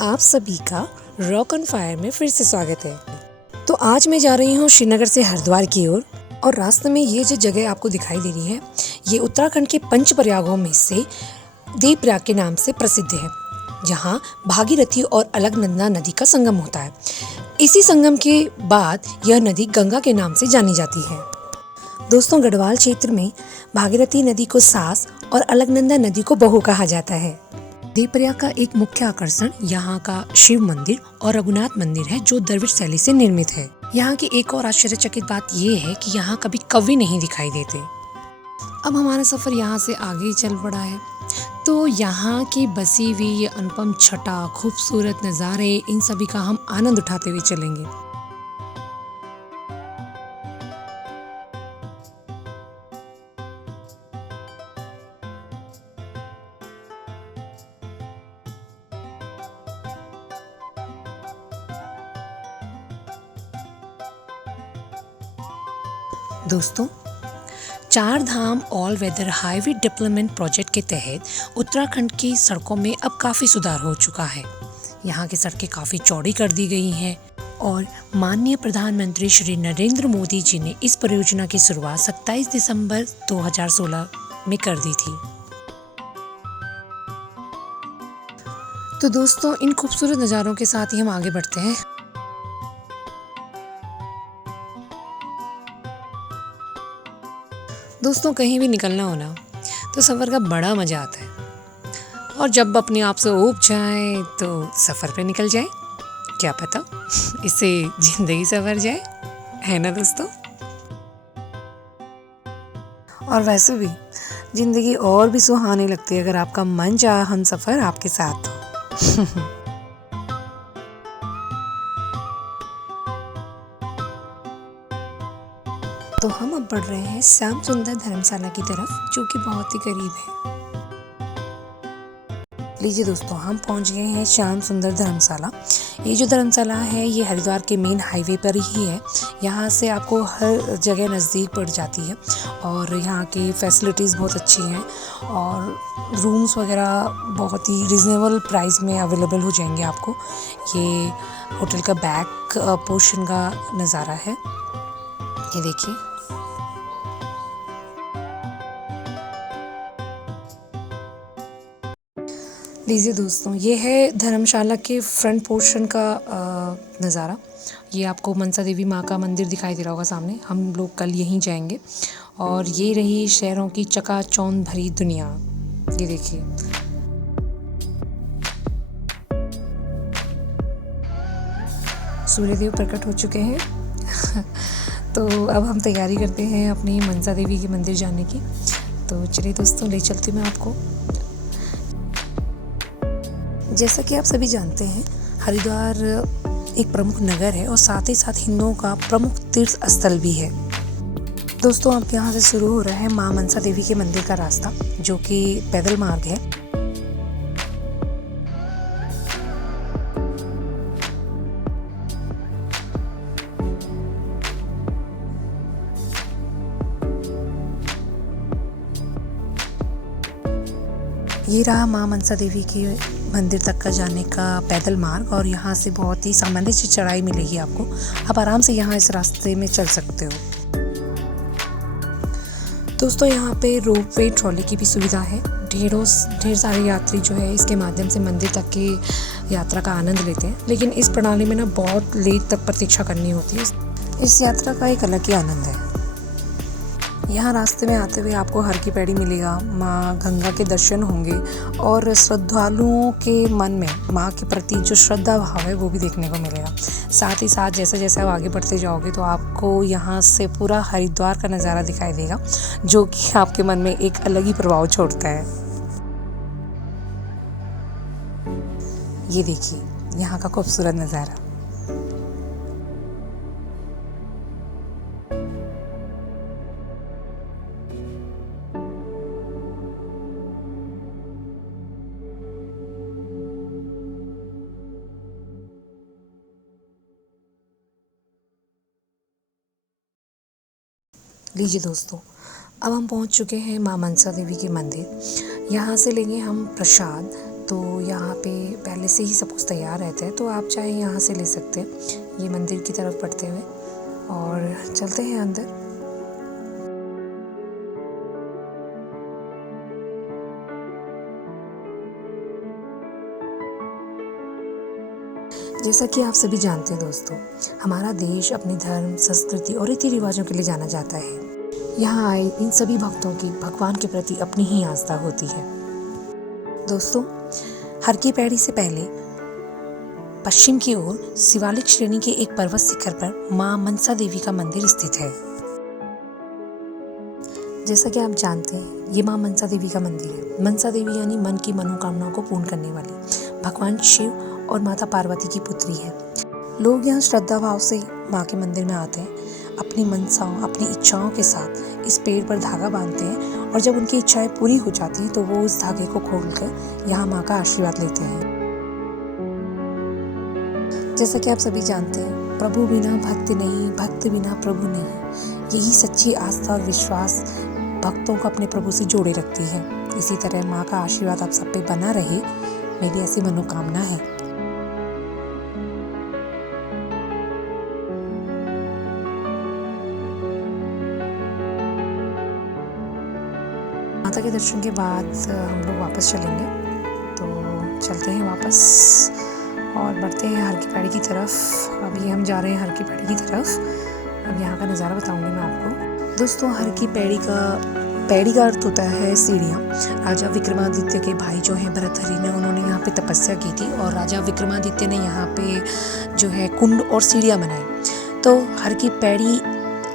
आप सभी का रॉक ऑन फायर में फिर से स्वागत है। तो आज मैं जा रही हूँ श्रीनगर से हरिद्वार की ओर और रास्ते में ये जो जगह आपको दिखाई दे रही है ये उत्तराखंड के पंच प्रयागों में से देवप्रयाग के नाम से प्रसिद्ध है, जहाँ भागीरथी और अलकनंदा नदी का संगम होता है। इसी संगम के बाद यह नदी गंगा के नाम से जानी जाती है। दोस्तों, गढ़वाल क्षेत्र में भागीरथी नदी को सास और अलकनंदा नदी को बहू कहा जाता है। देवप्रयाग का एक मुख्य आकर्षण यहाँ का शिव मंदिर और रघुनाथ मंदिर है, जो द्रविड़ शैली से निर्मित है। यहाँ की एक और आश्चर्यचकित बात ये है कि यहाँ कभी कौवे नहीं दिखाई देते। अब हमारा सफर यहाँ से आगे चल पड़ा है, तो यहाँ की बसी हुई ये अनुपम छटा, खूबसूरत नज़ारे, इन सभी का हम आनंद उठाते हुए चलेंगे। दोस्तों, Char Dham all weather highway development project के तहत उत्तराखंड की सड़कों में अब काफ़ी सुधार हो चुका है। यहाँ की सड़कें काफ़ी चौड़ी कर दी गई हैं और माननीय प्रधानमंत्री श्री नरेंद्र मोदी जी ने इस परियोजना की शुरुआत 27 दिसंबर 2016 में कर दी थी। तो दोस्तों, इन खूबसूरत नज़ारों के साथ ही हम आगे बढ़ते हैं। दोस्तों, कहीं भी निकलना हो ना तो सफ़र का बड़ा मज़ा आता है, और जब अपने आप से ऊब जाए तो सफ़र पे निकल जाए, क्या पता इससे ज़िंदगी सवर जाए, है ना दोस्तों। और वैसे भी ज़िंदगी और भी सुहानी लगती है अगर आपका मन चाहा हम सफ़र आपके साथ हो। तो हम अब बढ़ रहे हैं श्याम सुंदर धर्मशाला की तरफ, जो कि बहुत ही करीब है। लीजिए दोस्तों, हम पहुंच गए हैं श्याम सुंदर धर्मशाला। ये जो धर्मशाला है ये हरिद्वार के मेन हाईवे पर ही है। यहाँ से आपको हर जगह नज़दीक पड़ जाती है और यहाँ की फैसिलिटीज़ बहुत अच्छी हैं और रूम्स वगैरह बहुत ही रिजनेबल प्राइस में अवेलेबल हो जाएंगे आपको। ये होटल का बैक पोर्शन का नज़ारा है, ये देखिए। लीजिए दोस्तों, ये है धर्मशाला के फ्रंट पोर्शन का नज़ारा। ये आपको मनसा देवी माँ का मंदिर दिखाई दे रहा होगा सामने। हम लोग कल यहीं जाएंगे। और ये रही शहरों की चकाचौंध भरी दुनिया, ये देखिए। सूर्यदेव प्रकट हो चुके हैं। तो अब हम तैयारी करते हैं अपनी मनसा देवी के मंदिर जाने की। तो चलिए दोस्तों, ले चलती मैं आपको। जैसा कि आप सभी जानते हैं, हरिद्वार एक प्रमुख नगर है और साथ ही साथ हिंदुओं का प्रमुख तीर्थ स्थल भी है। दोस्तों, अब यहाँ से शुरू हो रहा है माँ मनसा देवी के मंदिर का रास्ता, जो कि पैदल मार्ग है। ये रहा माँ मनसा देवी की मंदिर तक का जाने का पैदल मार्ग, और यहाँ से बहुत ही सामान्य सी चढ़ाई मिलेगी आपको। आप आराम से यहाँ इस रास्ते में चल सकते हो। दोस्तों, यहाँ पे रोपवे ट्रॉली की भी सुविधा है। ढेर सारे यात्री जो है इसके माध्यम से मंदिर तक की यात्रा का आनंद लेते हैं, लेकिन इस प्रणाली में ना बहुत लेट तक प्रतीक्षा करनी होती है। इस यात्रा का एक अलग ही आनंद है। यहाँ रास्ते में आते हुए आपको हर की पैड़ी मिलेगा, माँ गंगा के दर्शन होंगे और श्रद्धालुओं के मन में माँ के प्रति जो श्रद्धा भाव है वो भी देखने को मिलेगा। साथ ही साथ जैसे जैसे आप आगे बढ़ते जाओगे तो आपको यहाँ से पूरा हरिद्वार का नज़ारा दिखाई देगा, जो कि आपके मन में एक अलग ही प्रभाव छोड़ता है। ये देखिए यहाँ का खूबसूरत नज़ारा। लीजिए दोस्तों, अब हम पहुंच चुके हैं माँ मनसा देवी के मंदिर। यहाँ से लेंगे हम प्रसाद, तो यहाँ पे पहले से ही सब कुछ तैयार रहता है, तो आप चाहे यहाँ से ले सकते हैं ये मंदिर की तरफ बढ़ते हुए। और चलते हैं अंदर। जैसा कि आप सभी जानते हैं दोस्तों, हमारा देश अपने धर्म, संस्कृति और रीति रिवाजों के लिए जाना जाता है। यहाँ आए इन सभी भक्तों की भगवान के प्रति अपनी ही आस्था होती है। दोस्तों, हर की पैड़ी से पहले पश्चिम की ओर शिवालिक श्रेणी के एक पर्वत शिखर पर मां मनसा देवी का मंदिर स्थित है। जैसा कि आप जानते हैं, ये मां मनसा देवी का मंदिर है। मनसा देवी यानी मन की मनोकामनाओं को पूर्ण करने वाली भगवान शिव और माता पार्वती की पुत्री है। लोग यहाँ श्रद्धा भाव से माँ के मंदिर में आते हैं, अपनी मनसाओं, अपनी इच्छाओं के साथ इस पेड़ पर धागा बांधते हैं और जब उनकी इच्छाएं पूरी हो जाती हैं तो वो उस धागे को खोलकर यहाँ माँ का आशीर्वाद लेते हैं। जैसा कि आप सभी जानते हैं, प्रभु बिना भक्ति नहीं, भक्त बिना प्रभु नहीं। यही सच्ची आस्था और विश्वास भक्तों को अपने प्रभु से जोड़े रखती है। इसी तरह माँ का आशीर्वाद आप सब पे बना रहे, मेरी ऐसी मनोकामना है। माता के दर्शन के बाद हम लोग वापस चलेंगे, तो चलते हैं वापस और बढ़ते हैं हर की पैड़ी की तरफ। अभी हम जा रहे हैं हर की पैड़ी की तरफ। अब यहाँ का नज़ारा बताऊंगी मैं आपको। दोस्तों, हर की पैड़ी का अर्थ होता है सीढ़ियाँ। राजा विक्रमादित्य के भाई जो हैं भरतहरि ने, उन्होंने यहाँ पे तपस्या की थी और राजा विक्रमादित्य ने यहाँ पे जो है कुंड और सीढ़ियाँ बनाई, तो हर की पैड़ी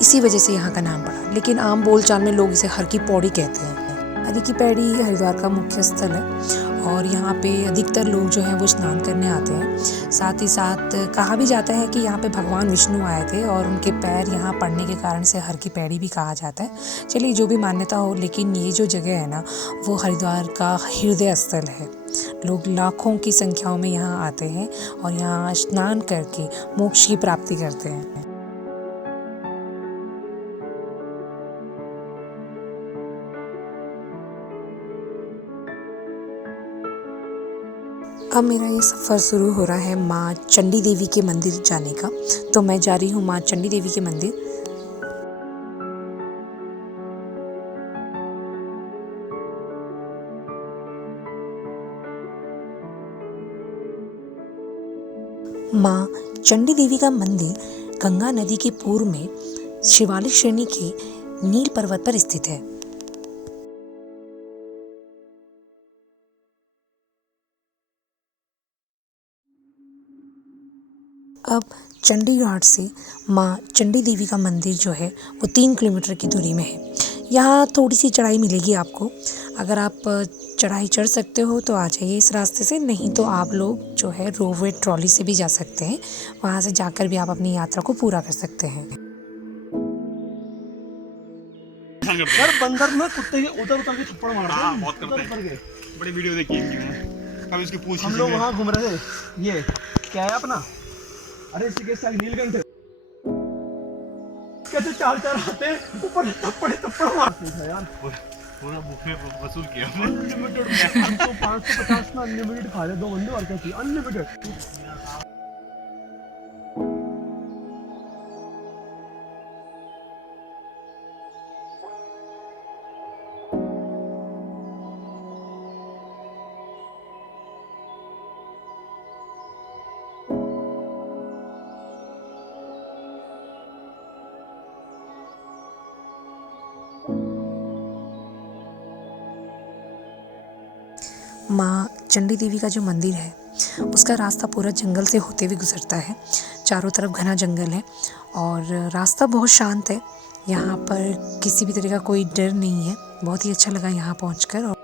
इसी वजह से यहाँ का नाम पड़ा। लेकिन आम बोलचाल में लोग इसे हर की पौड़ी कहते हैं। हर की पैड़ी हरिद्वार का मुख्य स्थल है और यहाँ पे अधिकतर लोग जो हैं वो स्नान करने आते हैं। साथ ही साथ कहा भी जाता है कि यहाँ पे भगवान विष्णु आए थे और उनके पैर यहाँ पड़ने के कारण से हर की पैड़ी भी कहा जाता है। चलिए, जो भी मान्यता हो, लेकिन ये जो जगह है ना, वो हरिद्वार का हृदय स्थल है। लोग लाखों की संख्याओं में यहाँ आते हैं और यहाँ स्नान करके मोक्ष की प्राप्ति करते हैं। अब मेरा ये सफ़र शुरू हो रहा है माँ चंडी देवी के मंदिर जाने का। तो मैं जा रही हूँ माँ चंडी देवी के मंदिर। माँ चंडी देवी का मंदिर गंगा नदी के पूर्व में शिवालिक श्रेणी के नील पर्वत पर स्थित है। अब चंडी घाट से माँ चंडी देवी का मंदिर जो है वो 3 किलोमीटर की दूरी में है। यहाँ थोड़ी सी चढ़ाई मिलेगी आपको। अगर आप चढ़ाई चढ़ सकते हो तो आ जाइए इस रास्ते से, नहीं तो आप लोग जो है रोपवे ट्रॉली से भी जा सकते हैं। वहाँ से जाकर भी आप अपनी यात्रा को पूरा कर सकते हैं। सर, बंदर ना कुत्ते के उतर उतर के थप्पड़ मारते हैं। बहुत करते हैं। बड़ी वीडियो देखी है मैंने। कभी उसकी पूछ हम लोग वहाँ घूम रहे थे। ये क्या है अपना, अरे ऋषिकेश से नीलकंठ, कैसे चाल आते ऊपर थप्पड़ मारते थे यार। पूरा बुफे वसूल किया। अनलिमिटेड 550 में अनलिमिटेड खा ले 2 बंदे, और क्या चाहिए, अनलिमिटेड। माँ चंडी देवी का जो मंदिर है उसका रास्ता पूरा जंगल से होते हुए गुजरता है। चारों तरफ घना जंगल है और रास्ता बहुत शांत है। यहाँ पर किसी भी तरह का कोई डर नहीं है। बहुत ही अच्छा लगा यहाँ पहुँचकर। और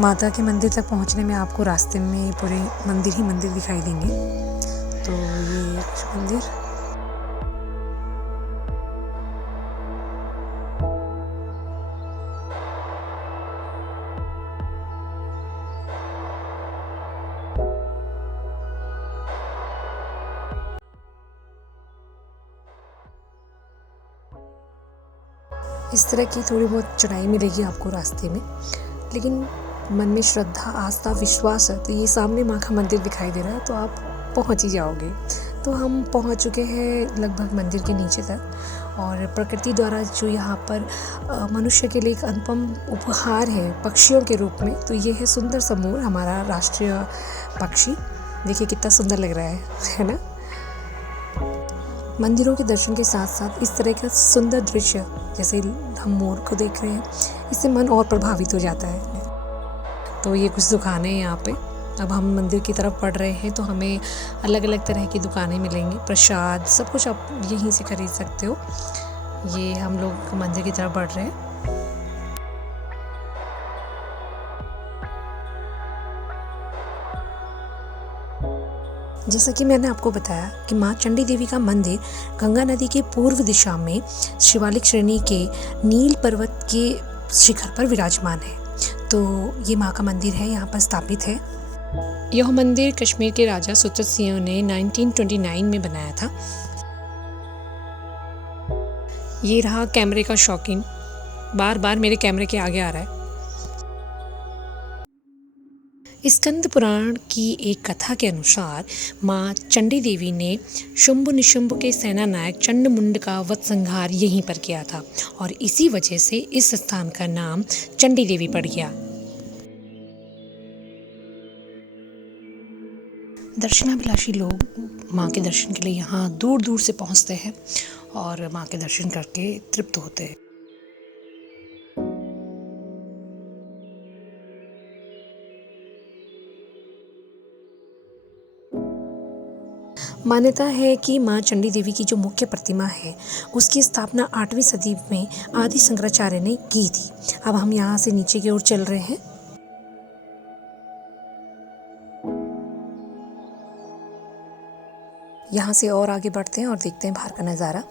माता के मंदिर तक पहुँचने में आपको रास्ते में पूरे मंदिर ही मंदिर दिखाई देंगे। तो ये मंदिर इस तरह की थोड़ी बहुत चढ़ाई मिलेगी आपको रास्ते में, लेकिन मन में श्रद्धा, आस्था, विश्वास है तो ये सामने माँ का मंदिर दिखाई दे रहा है तो आप पहुँच ही जाओगे। तो हम पहुँच चुके हैं लगभग मंदिर के नीचे तक, और प्रकृति द्वारा जो यहाँ पर मनुष्य के लिए एक अनुपम उपहार है पक्षियों के रूप में, तो ये है सुंदर सा मोर, हमारा राष्ट्रीय पक्षी। देखिए कितना सुंदर लग रहा है ना। मंदिरों के दर्शन के साथ साथ इस तरह का सुंदर दृश्य जैसे हम मोर को देख रहे हैं, इससे मन और प्रभावित हो जाता है। तो ये कुछ दुकानें हैं यहाँ पे। अब हम मंदिर की तरफ बढ़ रहे हैं तो हमें अलग अलग तरह की दुकानें मिलेंगी, प्रसाद, सब कुछ आप यहीं से खरीद सकते हो। ये हम लोग मंदिर की तरफ बढ़ रहे हैं। जैसा कि मैंने आपको बताया कि माँ चंडी देवी का मंदिर गंगा नदी के पूर्व दिशा में शिवालिक श्रेणी के नील पर्वत के शिखर पर विराजमान है। तो ये माँ का मंदिर है, यहाँ पर स्थापित है। यह मंदिर कश्मीर के राजा सुचत सिंह ने 1929 में बनाया था। ये रहा कैमरे का शौकीन, बार बार मेरे कैमरे के आगे आ रहा है। स्कंद पुराण की एक कथा के अनुसार माँ चंडी देवी ने शुंभ निशुंभ के सेना नायक चंडमुंड का वध संहार यहीं पर किया था, और इसी वजह से इस स्थान का नाम चंडी देवी पड़ गया। दर्शनाभिलाषी लोग माँ के दर्शन के लिए यहाँ दूर दूर से पहुँचते हैं और माँ के दर्शन करके तृप्त होते हैं। मान्यता है कि माँ चंडी देवी की जो मुख्य प्रतिमा है उसकी स्थापना 8वीं सदी में आदि शंकराचार्य ने की थी। अब हम यहाँ से नीचे की ओर चल रहे हैं। यहाँ से और आगे बढ़ते हैं और देखते हैं बाहर का नज़ारा।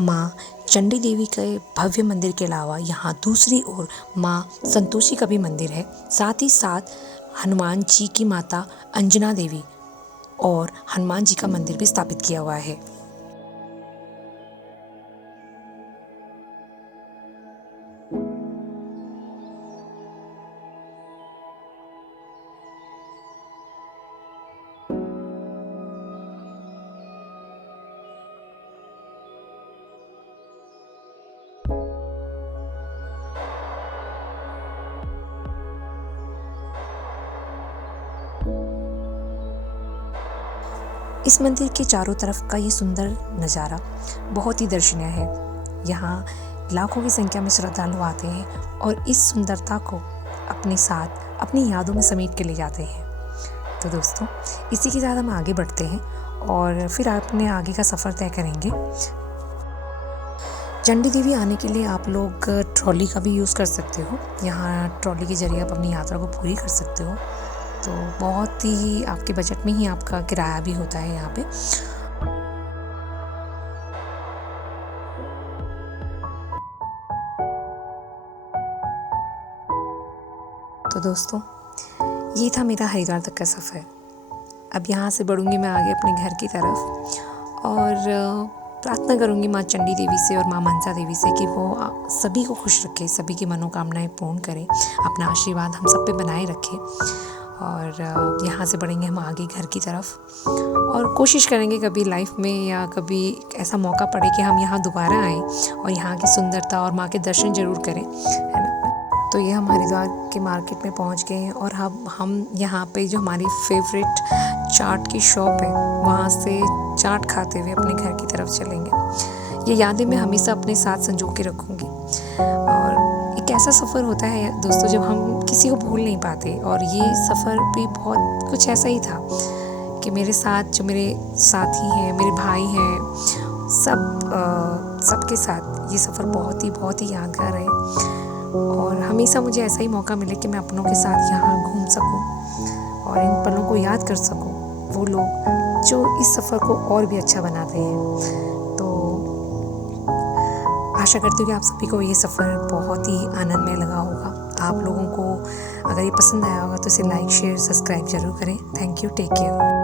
माँ चंडी देवी के भव्य मंदिर के अलावा यहाँ दूसरी ओर माँ संतोषी का भी मंदिर है। साथ ही साथ हनुमान जी की माता अंजना देवी और हनुमान जी का मंदिर भी स्थापित किया हुआ है। इस मंदिर के चारों तरफ का ये सुंदर नज़ारा बहुत ही दर्शनीय है। यहाँ लाखों की संख्या में श्रद्धालु आते हैं और इस सुंदरता को अपने साथ अपनी यादों में समेट के ले जाते हैं। तो दोस्तों, इसी के साथ हम आगे बढ़ते हैं और फिर अपने आगे का सफ़र तय करेंगे। चंडी देवी आने के लिए आप लोग ट्रॉली का भी यूज़ कर सकते हो। यहाँ ट्रॉली के जरिए आप अपनी यात्रा को पूरी कर सकते हो। तो बहुत ही आपके बजट में ही आपका किराया भी होता है यहाँ पे। तो दोस्तों, ये था मेरा हरिद्वार तक का सफ़र। अब यहाँ से बढ़ूँगी मैं आगे अपने घर की तरफ और प्रार्थना करूँगी माँ चंडी देवी से और माँ मनसा देवी से कि वो सभी को खुश रखे, सभी की मनोकामनाएं पूर्ण करें, अपना आशीर्वाद हम सब पे बनाए रखें। और यहाँ से बढ़ेंगे हम आगे घर की तरफ और कोशिश करेंगे कभी लाइफ में या कभी ऐसा मौका पड़े कि हम यहाँ दोबारा आएँ और यहाँ की सुंदरता और माँ के दर्शन ज़रूर करें, है ना। तो ये हम हरिद्वार के मार्केट में पहुँच गए हैं और हम यहाँ पे जो हमारी फेवरेट चाट की शॉप है वहाँ से चाट खाते हुए अपने घर की तरफ चलेंगे। ये यादें मैं हमेशा अपने साथ संजो के रखूँगी। और एक ऐसा सफ़र होता है दोस्तों जब हम किसी को भूल नहीं पाते, और ये सफ़र भी बहुत कुछ ऐसा ही था कि मेरे साथ जो मेरे साथी हैं, मेरे भाई हैं, सबके साथ ये सफ़र बहुत ही यादगार है। और हमेशा मुझे ऐसा ही मौका मिले कि मैं अपनों के साथ यहाँ घूम सकूँ और इन पलों को याद कर सकूँ, वो लोग जो इस सफ़र को और भी अच्छा बनाते हैं। तो आशा करती हूँ कि आप सभी को ये सफ़र बहुत ही आनंदमय लगा होगा। आप लोगों को अगर ये पसंद आया होगा तो इसे लाइक, शेयर, सब्सक्राइब ज़रूर करें। Thank you, take care.